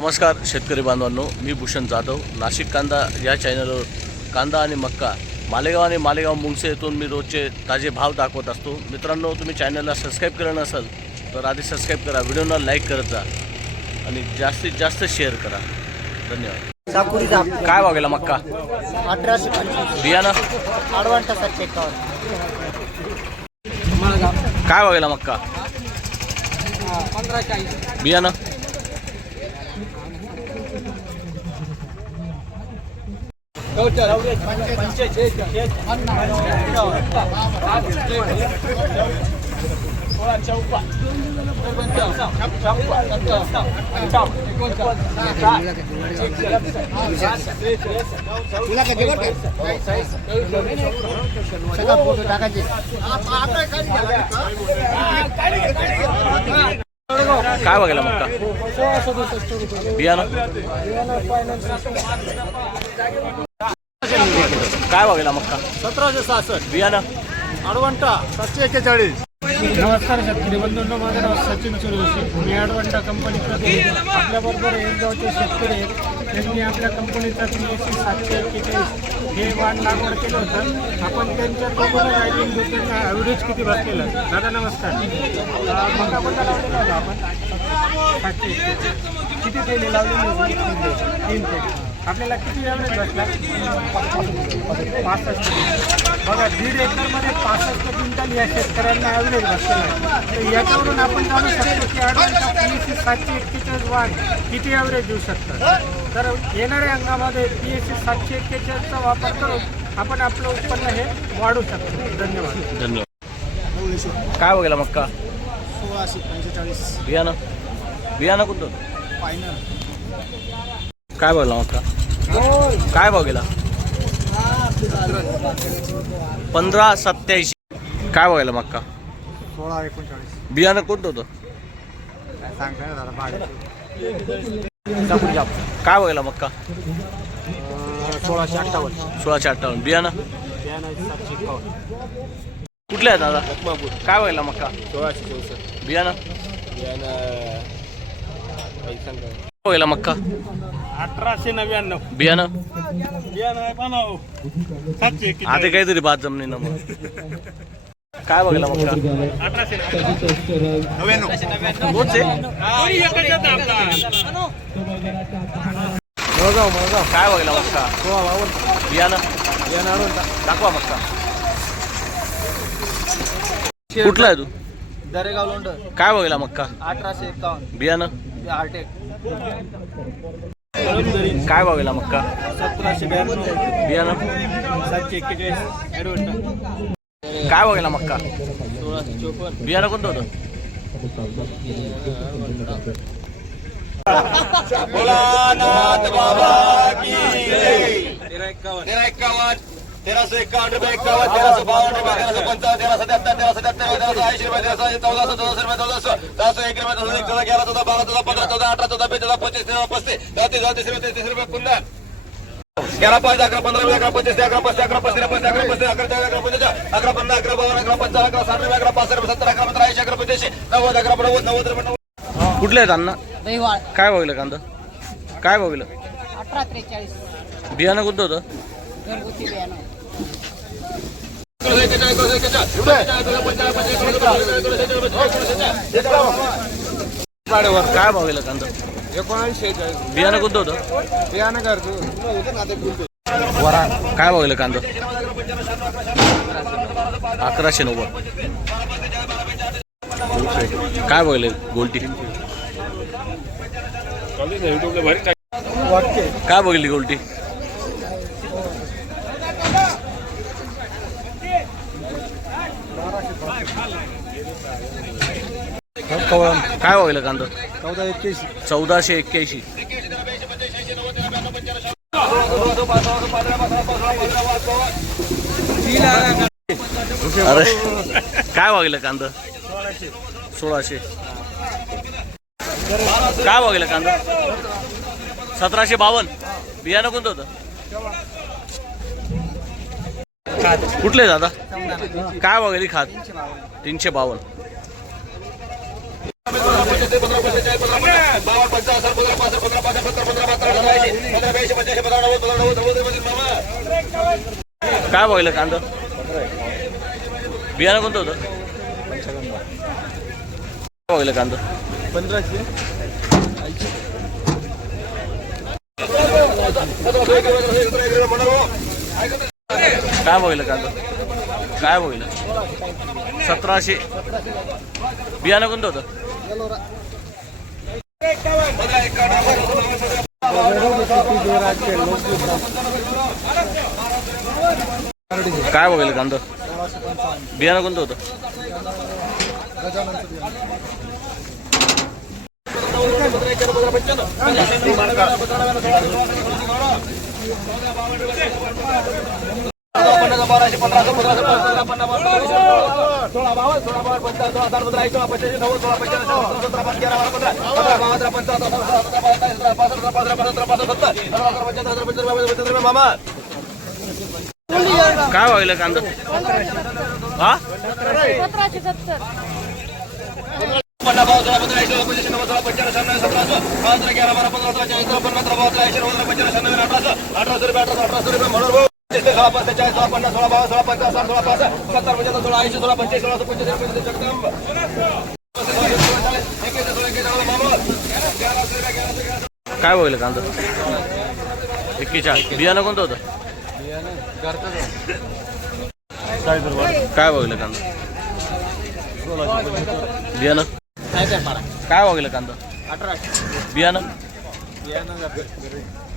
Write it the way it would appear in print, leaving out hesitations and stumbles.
नमस्कार शेतकरी बांधवांनो, मी भूषण जाधव. नाशिक कांदा या चॅनलवर कांदा आणि मक्का मालेगाव आणि मालेगाव मुंगसे येथून मी रोजचे ताजे भाव दाखवत असतो. मित्रांनो, तुम्ही चॅनलला सबस्क्राईब केलं नसेल तर आधी सबस्क्राईब करा, व्हिडिओला लाईक करत जा आणि जास्तीत जास्त शेअर करा. धन्यवाद. साकुरीचा काय भाव गेला मक्का? 1825 बियाणं आडवांटा 751 काय भाव गेला मक्का? 1540 बियाणं फोटो टाकायचे. काय भाव गेला मक्का? बियाणं काय भाव गेला मक्का? 1766 बियाणं आडवांटा 741. नमस्कार शेतकरी बंधूंनो, माझं नाव सचिन सुरेशी. मी आडवांटा कंपनीचा आपल्याबरोबर एक गावचे शेतकरी आहेत. त्यांनी आपल्या कंपनीचा PSC 741 हे वाण लागवड केलं होतं. आपण त्यांच्याबरोबर रायडिंग घेऊन त्यांना ॲव्हरेज किती बसलेलं. दादा नमस्कार. मका कोणता लावलेला होता आपण? 741. किती तेली लावलेली होती? 3 तेली. आपल्याला किती ॲव्हरेज बसला? 65. बघा, 1.5 एकरमध्ये 65 क्विंटल या शेतकऱ्यांना ॲव्हरेज बसलेला आहे. तर याच्यावरून आपण जाणू शकतो की आडवांटा PSC 741 वाण किती ॲव्हरेज देऊ शकतात. तर येणाऱ्या हंगामामध्ये PSC 741चा वापर करून आपण आपलं उत्पन्न हे वाढू शकतो. धन्यवाद. धन्यवाद. काय भाव गेला मक्का? 1645 बियाणं बियाणं कोणतं? फायनल. काय भाव गेला मक्का? काय भाव गेला? 1587. काय भाव गेला मक्का? 1639. बियाणं कोणतं होतं? सांगता ना दादा भाडे. काय भाव गेला मक्का? 1658. 1658. बियाणं कुठले आहेत दादा? काय भाव गेला मक्का? 1664. बियाणं भाव गेला मक्का? 1899. बियाणं बियाणं 741. आधी काहीतरी बात जमली ना मग. काय बघायला मक्का? 1899. तोच आहे? काय बघायला मक्का? बियाणं दाखवा मक्का. कुठला आहे तू? दरेगाव लोंढ. काय बघायला मक्का? 1851. बियाणं हार्टेक. काय बघायला मक्का? 1792. बियाणं 741. ॲडवंटा. काय बघायला मक्का? 1654. बियाणं कोणतं होतं? भोलानाथ बाबा की जय. 1351 1351 रुपये 51 1352 रुपये 1355 1377 1377 1380 रुपये 1380 1400 1400 1400 1 रुपये 11 14 12 14 15 14 18 14 20 25 35 35 30 रुपये पुन्हा 11 5 11 15 11 25 11 25 11 25 11 25 11 11 25 11 15 11 52 11 55 11 60 11 65 70 11 15 80 11 85 90 11 90 90 कुठले आहेत अण्णा? दहीवाळ. काय बघितलं कांदा? काय बघितलं? 1843. बियाणं कोणतं होतं? घरगुती बियाणं. काय भाव गेला कांदा? 1941. बियाणं कोणतं होतं? बियाणं घरगुती. काय भाव गेला कांदा? 1190. काय बघले गोल्टी? काय बघितली गोल्टी? काय बघितलं कांदा? 1481. अरे काय बघितलं कांदा? 1600. काय बघितलं कांदा? 1752. बियाणं कोणतं होतं? कुठले दादा? काय वगैरे खात? 352. काय बघितलं कांदा बियाणं कोणतं होतं काय बघितलं कांदा 1500 काय बघितलं कांदा काय बघितलं 1700 बियाणं कोणतं होतं काय बघितलं कांदा बियाणं कोणतं होतं काय बघितलं कांदा हा 1770 काय बघितलं कांदा 41 बियाणं कोणतं होतं काय बघितलं कांदा बियाणं काय बघितलं कांदा 18 बियाणं बियाणं